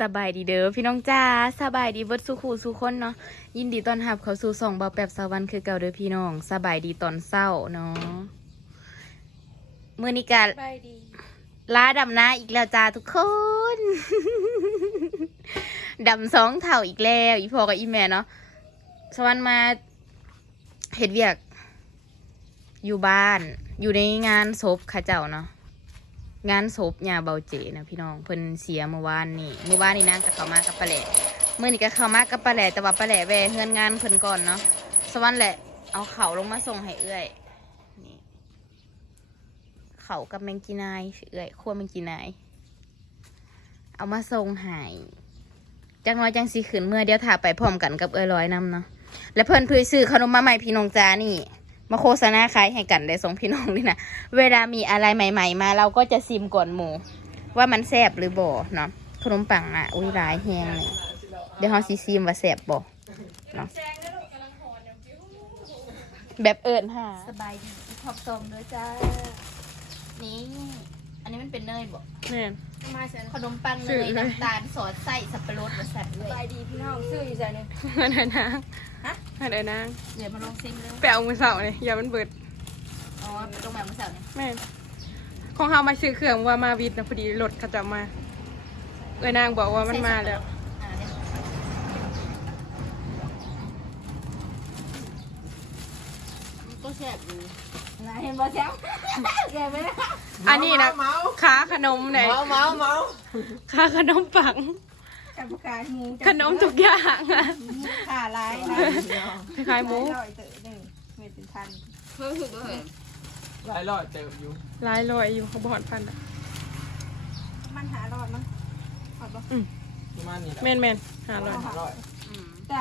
สบายดีเด้อพี่น้องจ้าสบายดีเบิดสุขูสุคนเนาะยินดีต้อนรับเขาสู่สองเบาแปบสวรรค์คือเก่าเด้อพี่น้องสบายดีตอนเศร้าเนาะมือนี้กะไปดีล้าดำนาอีกแล้วจ้าทุกคน ดำสองเท่าอีกแล้วอีพอกับอีแม่เนาะสวรรค์มาเฮ็ดเวียก อยู่บ้าน อยู่ในงานศพข้าเจ้าเนาะ งานศพยาเบาเจนะพี่น้องเพิ่นเสียเมื่อวานนี่เมื่อวานนี่นางก็เข้ามากับปลาแหล่เมื่อนี้ก็เข้ามากับปลาแหล่แต่ว่าปลาแหล่แวเฮือนงานเพิ่นก่อนเนาะสวรรค์แหละ เอาเขาลงมาส่งให้เอื้อยนี่เขากับแมงกีนายเอื้อยขั้วแมงกีนายเอามาส่งให้จังน้อยจังสีขืนเมื่อเดี๋ยวถ่าไปพร้อมกันกับเอื้อยร้อยน้ำเนาะและเพิ่นเพื่อซื้อขนมมาใหม่พี่น้องจ้านี่ มาโฆษณาขายให้กันได้สองพี่น้องนี่นะเวลามีอะไรใหม่ ๆ มาเราก็จะซิมก่อนหมู ว่ามันแซ่บหรือบ่เนาะขนมปังอะอุ้ยหลายแฮงเลยเดี๋ยวเราซิซิมว่าแซ่บบ่เนาะแบบเอิญค่ะสบายดีขอบซองด้วยจ้า นี่ อันนี้มันเป็นเนยบ่แม่นมาเสร็จขนมปังเนซื้อยเลยน้ำตาลซอสไส้สับปะรดมาแซ่บเลไปยดีพี่น้องซื้ออยู่ใจหนึงอันไหนนางฮะ อันไหนนางเดี๋ยวมาลองซิมเลยไปเอามือเสาเลยอย่ามันเบิดอ๋อตรงแบบมาเสาร์เนี่ยแม่นของเฮามาซื้อเครื่องว่ามาวิทย์นะพอดีรถเขาจะมาเอ้ยนางบอกว่ามันมาแล้วอ่าเนี่ยมันก็แซ่บดีนะเห็นบ่แจ้งแกไหมอันนี้นะค้าขนมไหนเมาเมาเมาค้าขนมปัง จับกายหมูขนมทุกอย่างอะขาลายคล้ายๆหมูลอยเต๋อหนึ่งเม็ดเป็นพันเพิ่มถึงด้วยหลายรอดเจออยู่ลายลอยอยู่เขาบอดพันอะมันหารอดมั้งหอดบ่ประมาณนี้แหละแม่นแม่นหาลอยหารอดอืมแต่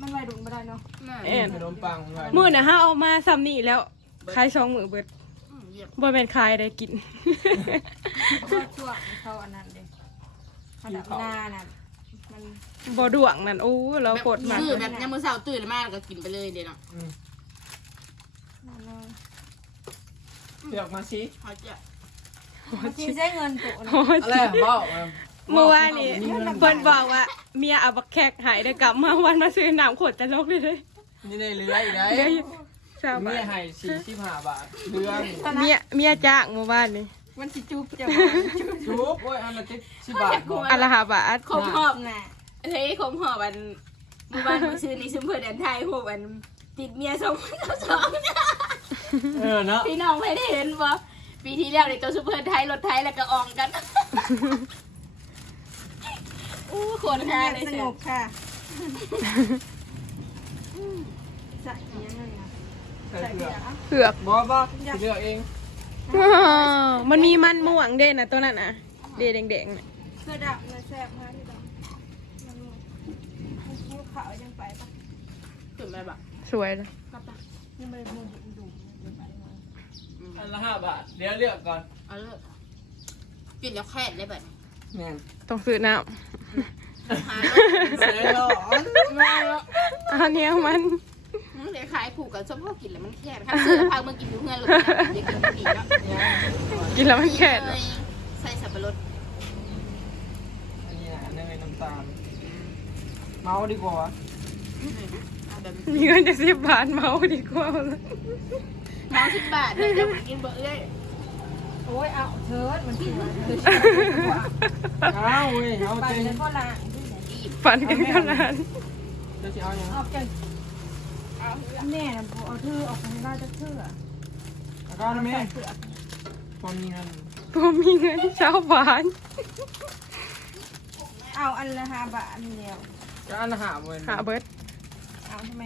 มันไวดุนไม่ได้เนาะแม่นขนมปังไว้มือน่ะฮะเอามาซ้ำนี่แล้วขายสองมือเบิดอืมเยี่ยมบ่แม่นขายได้กินเพราะว่าช่วงเขาอันนั้นเด้เขาดับหน้าน่ะ มันบ่ดวงนั่นโอ้เราโคตรมากคือแบบยามมื้อเช้าตื่นมาแล้วก็กินไปเลยเดี๋ยวเนาะอืมนั่นเลยเลือกมาสิเขาจะกินใช้เงินตัวนะโอ้ยอะไรบอกเมื่อวานนี้เพิ่นบอกว่าเมียเอาบักแขกหายได้กลับมาวันมาซื้อน้ำขวดตลกเลยเลยนี่ได้เรืออีกได้เหลืออยู่สามมีบาทให้สี่สิบห้าบาทเรือนี่ เมียเมียจ้างเมื่อวานนี้ มันสิจุบจะจุ๊บโอ้ยอันละเจ็ดสิบบาทบอกอันละห้าบาทครบหอบน่ะเฮ้ยครบหอบอันเมื่อวานมื้อซื้อนี่ซื้อเพื่อนอันไทยหอบอันติดเมียสองคนสองเออเนาะพี่น้องไม่ได้เห็นบ่ปีที่แล้วในตัวซุปเปอร์ไทยรถไทยแล้วก็อองกันอู้คนหาเลยสเสียนุกค่ะจะเอียงเลยนะใส่เลือกเผือกบอกบอกสิเลือกเอง อ้าวมันมีมันม่วงเด่นนะตัวนั้นน่ะเดแดงๆน่ะเพื่อดับเนื้อแซ่บมากที่ดอกมันลูกขาวยังไปปะถึงไหมบ่สวยเลยยังไม่ได้มูดูดูยังไปมาอันละห้าบาท เดี๋ยวเลือกก่อน เอาเลยกินแล้วแค่เลยแบบแม่นต้องซื้อน้หา เสียร้อนำเอาเนี้ยมันเดี๋ยว ขายผูกกับส้มพ่อกินแล้วมันแค่ครับซื้อแล้วพาเมื่อกินอยู่เพื่อนหลุดอย่ากินไม่ดีแล้วกินแล้วมันแข็งใส่สับปะรดอันนี้นะเนยน้ำตาล เมาดีกว่าเอาแบบมีเงินจะสิบบาทเมาดีกว่าเลยน้องสิบบาทเนี่ยจะกินเบอร์เอ้ยโอ้ยเอาเชิดมันถือเอาเว้ยเอาไปจริงแล้วก็ล้างฝันกันขนาดเดี๋ยวจะเอาอย่างออกจาก แม่นะเอาทื่อออกไปได้จะทื่อแล้วก็นะแม่พอมีเงินผมมีเงินเช้าบาทเอาอันละห้าบาทอันเดียวก็อันละห้าเว้ยหาเบิร์ดเอาทำไม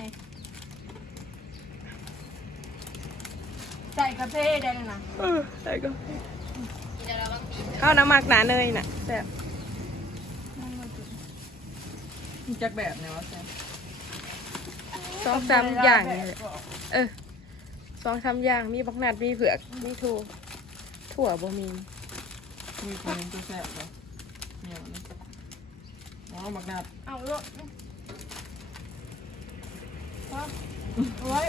ใส่กาแฟได้เลยนะเออใส่ก็ข้าวน้ำหมักหนาเนยน่ะแต่มันมันจุดมีจักแบบเนี่ยวะแซ่ สองสามอย่างนี่แหละเออสองสามอย่างมีบักนัดมีเผือกมีถั่วถั่วบ่มีมีคนหนึงตัวแซ่บเลยเนี่ยมันอ๋อหมักนาดเอาลูกโอ้ย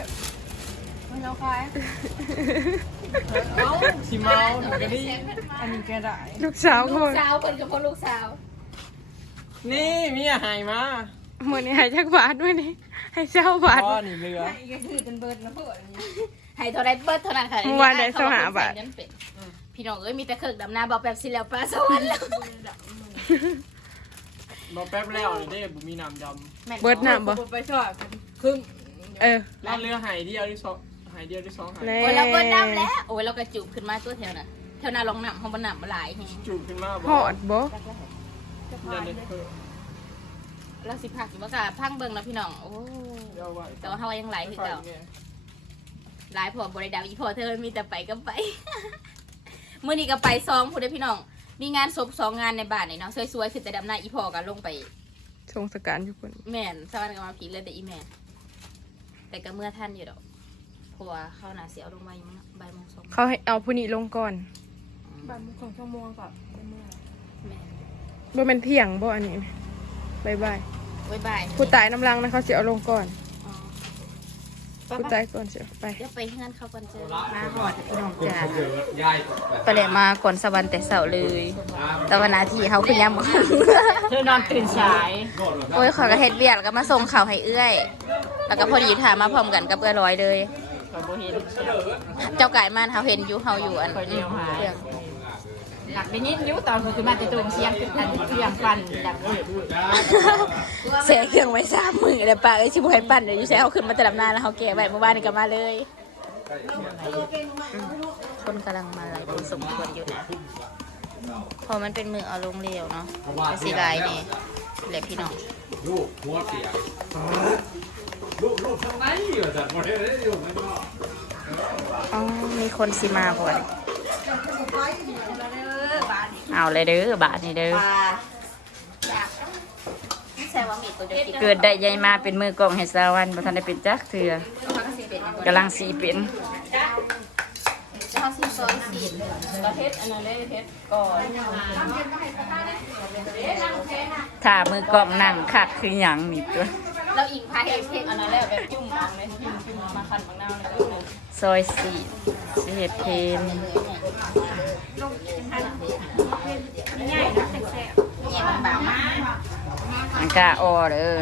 มันเอาคายเอ้าสิเมาถึงกะดิอันนี้ก็ได้ลูกสาวลูเขากสาวเป็นกับพ่อลูกสาว นี่มีอาหายมามื้อนี้ให้จักบาทมื้อนี้ ให้เจ้าบาทพ่อนี่เรืออีกก็คือจนเบิดแล้วเพื่อนให้เท่าไรเบิดเท่านั้นค่ะเมื่อวานได้สหาบาทเงินเป็ดพี่น้องเอ้ยมีแต่เครื่องดำนาบอกแบบสิแล้วปลาสวรรค์แล้วรอแป๊บแล้วนี่เด้บุมีน้ำดแม่นเบิดน้ำบ่ ไปชอบครึ่งเออำแล้วเรือหายเดียวที่สองหายเดียวที่สองหายแน่โอ้ยเราเบิดน้ำแล้วโอ้ยเรากระจุกขึ้นมาตัวแถวน่ะแถวหน้าลองน้ำห้องบนน้ำมาหลายแฮงจูบขึ้นมาฮอดบ่ยันเด็กเพิ่มเราสิพักอยู่ว่ากะพังเบิ่งแล้วพี่น้องโอ้เดี๋ยวไว้ แต่ว่าเฮายังไหลคือไฟเก่าไงหลายพอบริดาวอีพอเธอมีแต่ไปก็ไปมื้อนี้ก็ไปซองพูดได้อพี่น้อง มีงานศพสองงานในบ้านนี่เนาะสวยๆคือแต่ดำหน้าอีพอก็ลงไปสงสการอยู่พุ่นแม่นสวรรค์ก็มาผีเลยแต่อีแม่นแต่ก็เมื่อท่านอยู่ดอกเพราะว่าเขาน่าเสียเอาลงมาอยู่มั้งบ่ายโมงสองโมงเขาให้เอาผู้นี้ลงก่อนบ่ายโมงสองชั่วโมงกับเมื่อแม่นบ่แม่นเที่ยงบ่อันนี้นะบ๊ายบายบ๊ายบายผู้ตายน้ำลังนะเขาสิเอาลงก่อน อ๋อผู้ตายก่อนสิไปเดี๋ยวไปเฮือนเขาก่อนเจอมาหอดพี่น้องจ้าไปเลยมาก่อนสวรรค์แต่เสาเลย แต่วันอาทิตย์เขาคือยามมื้อเธอนอนตื่นสายโอ้ยขอยก็เฮ็ดเวียกแล้วก็มาส่งข่าวให้เอื้อย แล้วก็พอดีถามมาพร้อมกันกับเอื้อยร้อยเลยคอยโบเห็นเจ้าไก่มานเฮาเห็นอยู่เฮาอยู่อันคอยเดียวหายเรื่อง หลักได้ยินนิ้วตอนคือมาแต่ตัวเสียงคืออันเสียงปั่นดับเลยเสียเครื่องไว้สามมือแล้วป้าเอ้ยสิบ่ให้ปั่นเดี๋ยวอยู่ใช้เฮาขึ้นมาแต่ลำหน้าแล้วเฮาแก่ไว้เมื่อวานนี้ก็มาเลย คนกำลังมาหลายคนสมควรอยู่นะพอมันเป็นมือเอาลงเร็วเนาะสิหลายนี่แหละพี่น้องลูกหัวเสียลูกลูกทางไหนเหรอจัดหมดเลยลูกมันก็อ๋อมีคนสิมาบ่น เอาเลยเด้อบาทนี่เด้อเกิดได้ใหญ่มาเป็นมือกองให้สาวันบ่ทันได้เป็นจักเถื่อกำลังสีเป็นประเทศอันนั้นเลยเทศก่อนถ้ามือกองนั่งคักคือหยังนี่ตัวเราอิงพาเทศเทศอันนั้นแล้วแบบจุ่มเอาเลยจุ่มจุ่มมาคันบางนาวเลยซอยสีสิเฮ็ดเพน ง่ายนะแซ่บ อันกาออเด้อ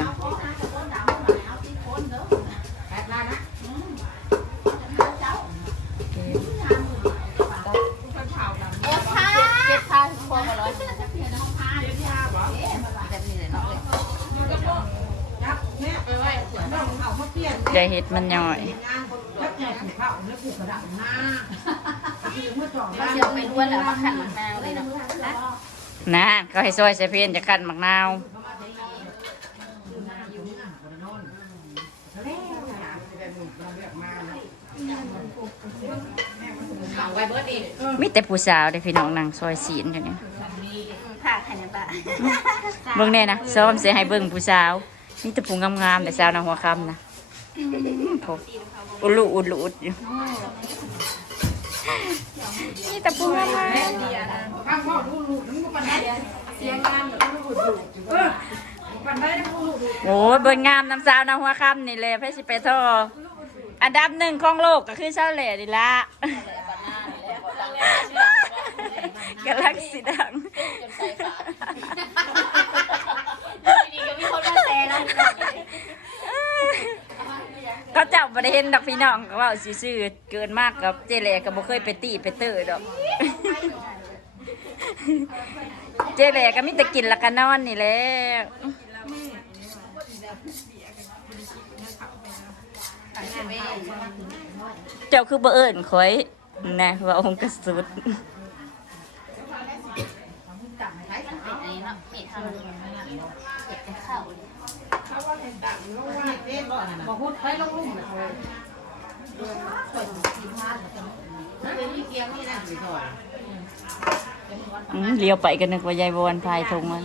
เจ็ดพันพอมาร้อยอย่าเฮ็ดมันย่อยเราเสียไปด้วนแล้วมาขันมะนาวเลยเนาะนะก็ให้ซอยใส่เพนจะคั่นมักนาว เอา ไว้เบิร์ดอีกมีแต่ผู้สาวเด้อพี่น้องนั่งซอยศีลอยู่นี่ค่ะขันปะเบิ่งแน่นะซ้อมสิให้เบิ่งผู้สาวมีแต่ผู้งามๆแต่สาวนางหัวค่ำนะโถอุลุอุลุดอยู่มีแต่ผู้งามๆเสียงงามแบบลูกดูเออปันได้ลูกดูโอ้ยเบิ่งงามน้ำสาวน้ำหัวค่ำนี่เลยเพชรสิไปท่ออันดับหนึ่งของโลกก็คือเช้าเหล่นี่ละ กำลังสีดังดีก็มีคนมาแซแล้วก็เจับประเด็นดอกพี่น้องก็ว่าซื่อๆเกินมากกับเจเล่ก็บ่เคยไปตีไปเตอดอก เจเล่ก็มีแต่กินแล้วก็นนอนนี่แหละเจ้าคือบ่เอิ้นข่อย นะว่าองค์กสุดบอกพูดให้ลงลุ่มอืมเลี้ยวไปก็นึกว่ายายบวนพายทงมัน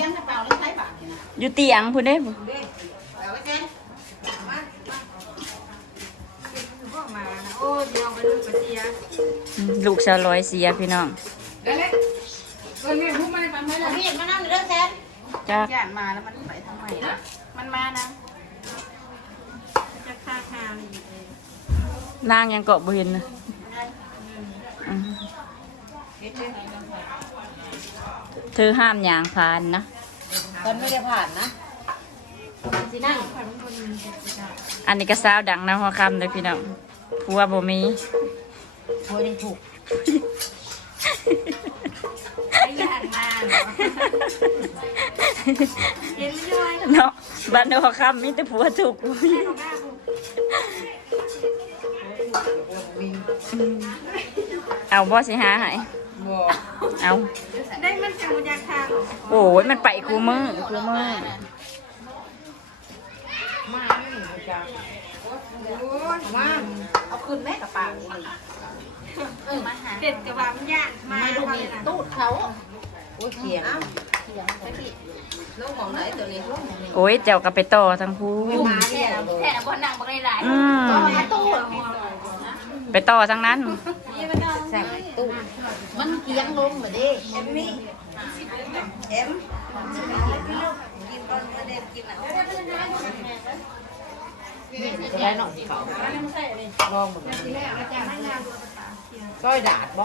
ยงกระเป๋าแล้วใช้บาทนะอยู่เตียงพุ่นเด้เอาไว้เจ๊ก็มาโอ้ยลองไปดูกระเทียมอืมลูกสาวร้อยเสียพี่น้องเดี๋ยวเล็กเออเนี่ยพุ่งมาในปั๊มไม่ได้พี่มานั่งเรื่องแซนจ้าย่านมาแล้วมันไปทำไมนะมันมานะจะฆ่าคาเลยนางยังเกาะบ่เห็นนะอืมเเธอห้ามอย่างพานนะตอนไม่ได้ผ่านนะสินั่งอันนี้ก็สาวดังนะหัวคำเลยพี่น้อง ผัวบ่มีโอ้ยได้ถูกไม่อยากมาเหรอเห็นไม่ด้วยเนาะบ้านหัวคำมีแต่ผัวถูกบ่มีเอาบ่สิหาให้บ่เอาได้มันจังอยากทางโอ้ยมันไปคูมือคูมือ จ้าม่าเอาคืนแม่กับปากนี่เด็ดกับว่ามันยากมาไม่ดูมีตูดเขาโอ้ยเขียงเขียงไปที่ลูกมองไหนตัวนี้โอ้ยเจ้าก็ไปต่อทั้งผู้มาแค่แค่บนนางบนไหลอืมตู้ไปต่อทั้งนั้นใส่บตู้มันเขียงลงเหมาดิเอ็มมี่เอ็มกินตอนไม่ได้กินอะ นี่จะได้หน่อยเขาลองหมดซอยดาดบ่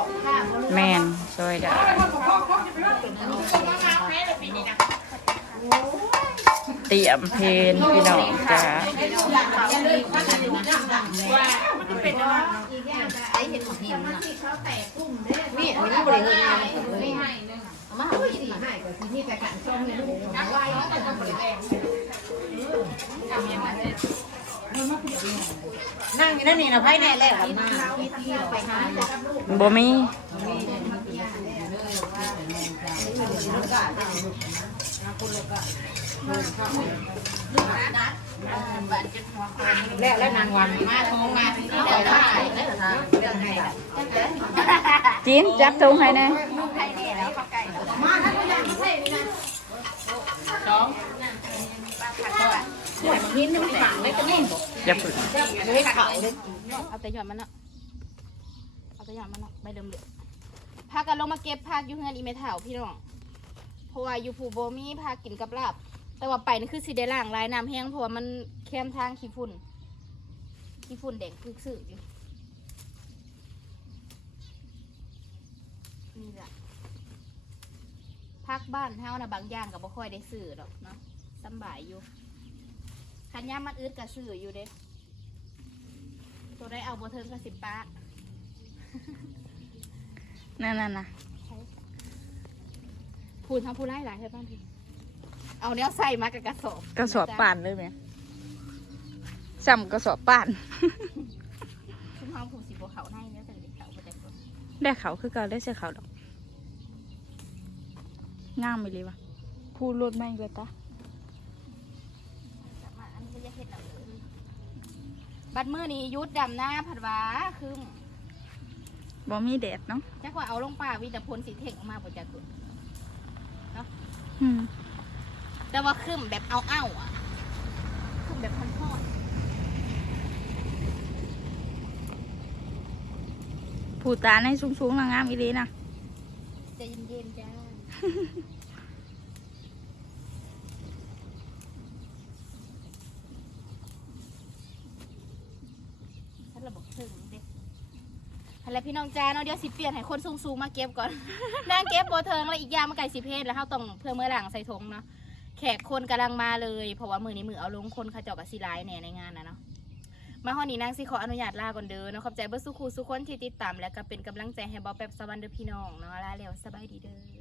แมนช่วยได้เตรียมเพลนพี่น้องจ้าไอ้เห็นของพิมพ์นะมีดมันบริเวณงานเลยเอามาเอาที่ให้กับที่นี่แต่กันช่องในลูกไว้นั่ งอยู่นั่นนี่นะไพ่แน่แล้วมาบ่มีแล้วแล้วนางวันมาทงมาที่ไหนได้แล้วทางเรื่องให้จีนจับถุงห้แน่หินมันฝังได้ก็นี่อย่าพึ่ งไม่เขาเลยเอาแต่หยอดมันเนาะเอาแต่หยอดมันเนาะใบเดิมเหลือพากันลงมาเก็บผักอยู่เงินอีเมถาวพี่น้องเพราะว่าอยู่ภูโบมีพากินกับลาบ แต่ว่าไปนี่คือสีแดล่างลายน้ำแห้งเพราะว่ามันแคมทางขี้ฝุ่นขี้ฝุ่นแดงคือสื่ออยู่นี่แหละพักบ้านเฮานะบางอย่างก็บ่ค่อยได้สื่อหรอกเนาะสบายอยู่ คันย่ามมันอึดกับสื่ออยู่เด้ตัวได้เอาโบเทิงกับสิบปะนั่นน่ะนะพูนทำพูนไล่หลายใช่ป่ะพี่เอาเนี้ยใส่มากับกระสอบกระสอบป่านเลยไหมซ้ำกระสอบป่านชุมเฮาผูสีบัวเขาให้เนี้ยแต่เด็กเขาประจักษ์ได้เขาคือเก่าได้เสื้อเขาวดอกงามไปเลยวะพูดรถไม่เลยตา กลับมาอันนี้ก็จะเห็ดหนังเลย บัดมือนี้ยุดดำหน้าผัดหวาคือบ่มีแดดเนาะจักว่าเอาลงป่าวิแต่พลสีเท่งออกมาประจักษ์อืมแต่ว่าคืมแบบเอาเอ้าอะคืมแบบพันทอดผูตาในสูงๆนะงามอีหลีนะใจะเย็นๆจ้า ฉันระบอก ถึงเด็กอะไรพี่น้องจ้าเนาะเดี๋ยวสิเปลี่ยนให้คนสูงๆมาเก็บก่อน นางเก็บโบเทิงแล้วอีกอย่างมาไก่สิเพศแล้วเขาต้องเพื่อเมื่อหลังใส่ธงเนาะแขกคนกำลังมาเลย เพราะว่ามือนี้มือเอาลงคนขาจาะกับซีไลายเนี่ยในงานนะเนาะมาฮอดนี้นางสิขออนุญาตลาก่อนเด้อเนาะขอบใจเบิร์สุคูสุกคนที่ติดตามและก็เป็นกำลังใจให้บอแป๊บสวรรค์เด้อพี่น้องเนาะลาแล้วสบายดีเด้อ